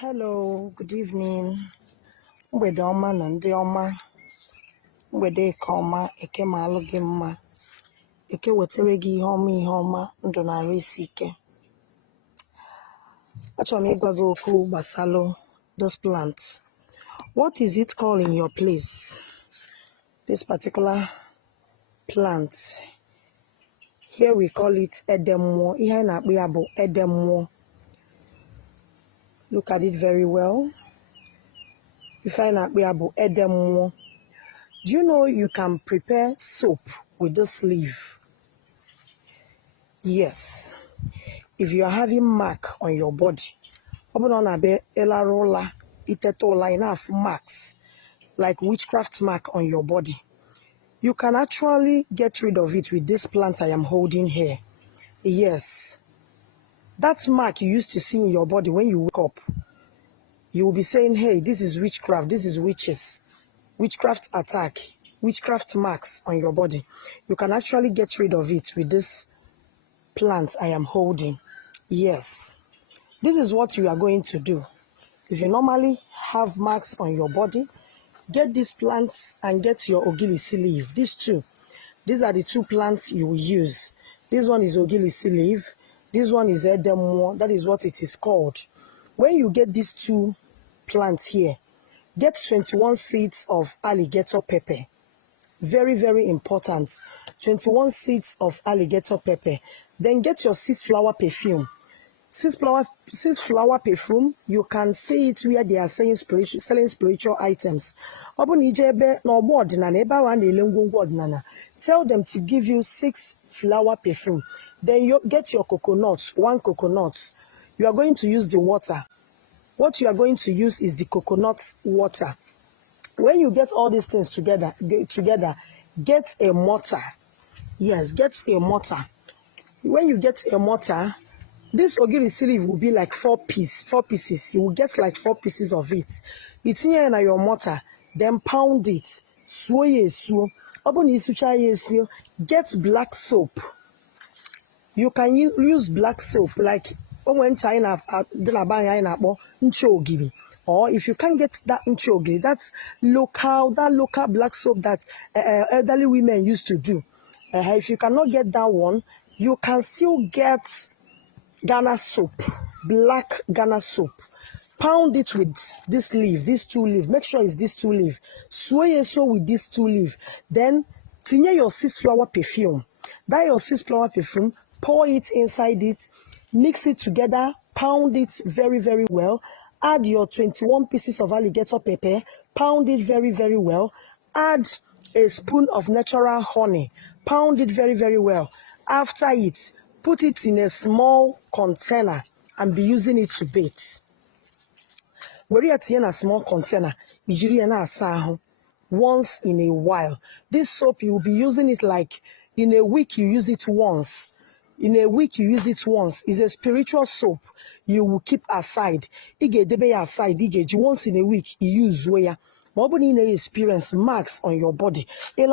Hello, good evening. Mgbede ọma na ndị ọma. Mgbede ka ọma, eke ma alụ gị mma. Eke wetere gị ihe ọma, ndụ na-arụ isi ike. Achọrọ m ịgwa gị okwu gbasalụ those plants. What is it called in your place? This particular plant. Here we call it edemwo. Ihe anyị na-akpọ ya bụ edemwo. Look at it very well. If I na-akpọ ya bụ edemwo. Do you know you can prepare soap with this leaf? Yes. If you are having mark on your body, enough marks, like witchcraft mark on your body, you can actually get rid of it with this plant I am holding here. Yes. That mark you used to see in your body when you wake up, you will be saying, hey, this is witchcraft, this is witches. Witchcraft attack, witchcraft marks on your body. You can actually get rid of it with this plant I am holding. Yes. This is what you are going to do. If you normally have marks on your body, get this plant and get your ogilisi leaf. These two. These are the two plants you will use. This one is ogilisi leaf. This one is edemwo. That is what it is called. When you get these two plants here, get 21 seeds of alligator pepper. Very, very important. 21 seeds of alligator pepper. Then get your 6-flower perfume. 6-flower perfume, you can see it where they are selling spiritual items. Tell them to give you 6-flower perfume. Then you get your coconut, 1 coconut. You are going to use the water. What you are going to use is the coconut water. When you get all these things together, get a mortar. Yes, get a mortar. When you get a mortar, this ogirisi leaf will be like 4 pieces. You will get like 4 pieces of it. It's here in your mortar. Then pound it. Get black soap. You can use black soap like when China or if you can't get that nchogiri, that's local black soap that elderly women used to do. If you cannot get that one, you can still get Ghana soap, black Ghana soap. Pound it with this leaf, these 2 leaves. Make sure it's these 2 leaves. Sway so with these 2 leaves. Then tinye your 6-flower perfume. That your 6-flower perfume, pour it inside it, mix it together, pound it very, very well. Add your 21 pieces of alligator pepper, pound it very, very well. Add a spoon of natural honey, pound it very, very well. After it, put it in a small container and be using it to bathe. Where you are in a small container, once in a while. This soap, you will be using it like in a week, you use it once. In a week, you use it once. It's a spiritual soap you will keep aside. Once in a week, you use where. Mobile experience marks on your body. This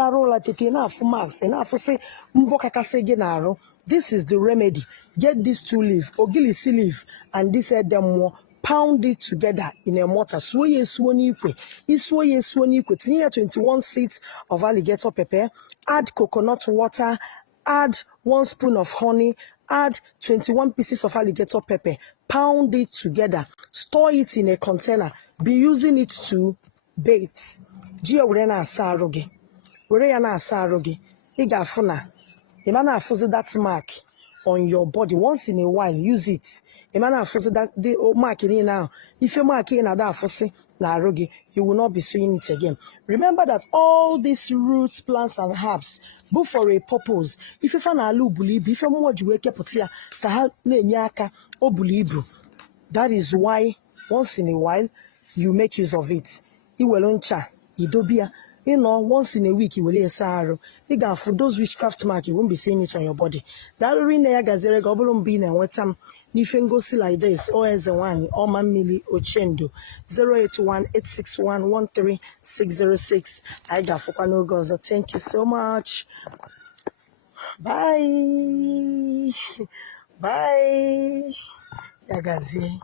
is the remedy. Get these 2 leaves, ogilisi leaf, and this edemwo. Pound it together in a mortar. 21 seeds of alligator pepper. Add coconut water. Add 1 spoon of honey. Add 21 pieces of alligator pepper. Pound it together. Store it in a container. Be using it to bathe. That mark on your body once in a while. Use it. That the mark in now. If you mark in that you will not be seeing it again. Remember that all these roots, plants, and herbs go for a purpose. If you find a believe, if you want to wake up, that is why once in a while you make use of it. Once in a week you will hear sorrow. For those witchcraft mark, you won't be seeing it on your body. That arena gazere gobulum bean and what time Nifengosi like this, or as a one, or Mamili Ochendo 081-861-13606. I got for Kwano Goza. Thank you so much. Bye. Bye. Yagazi.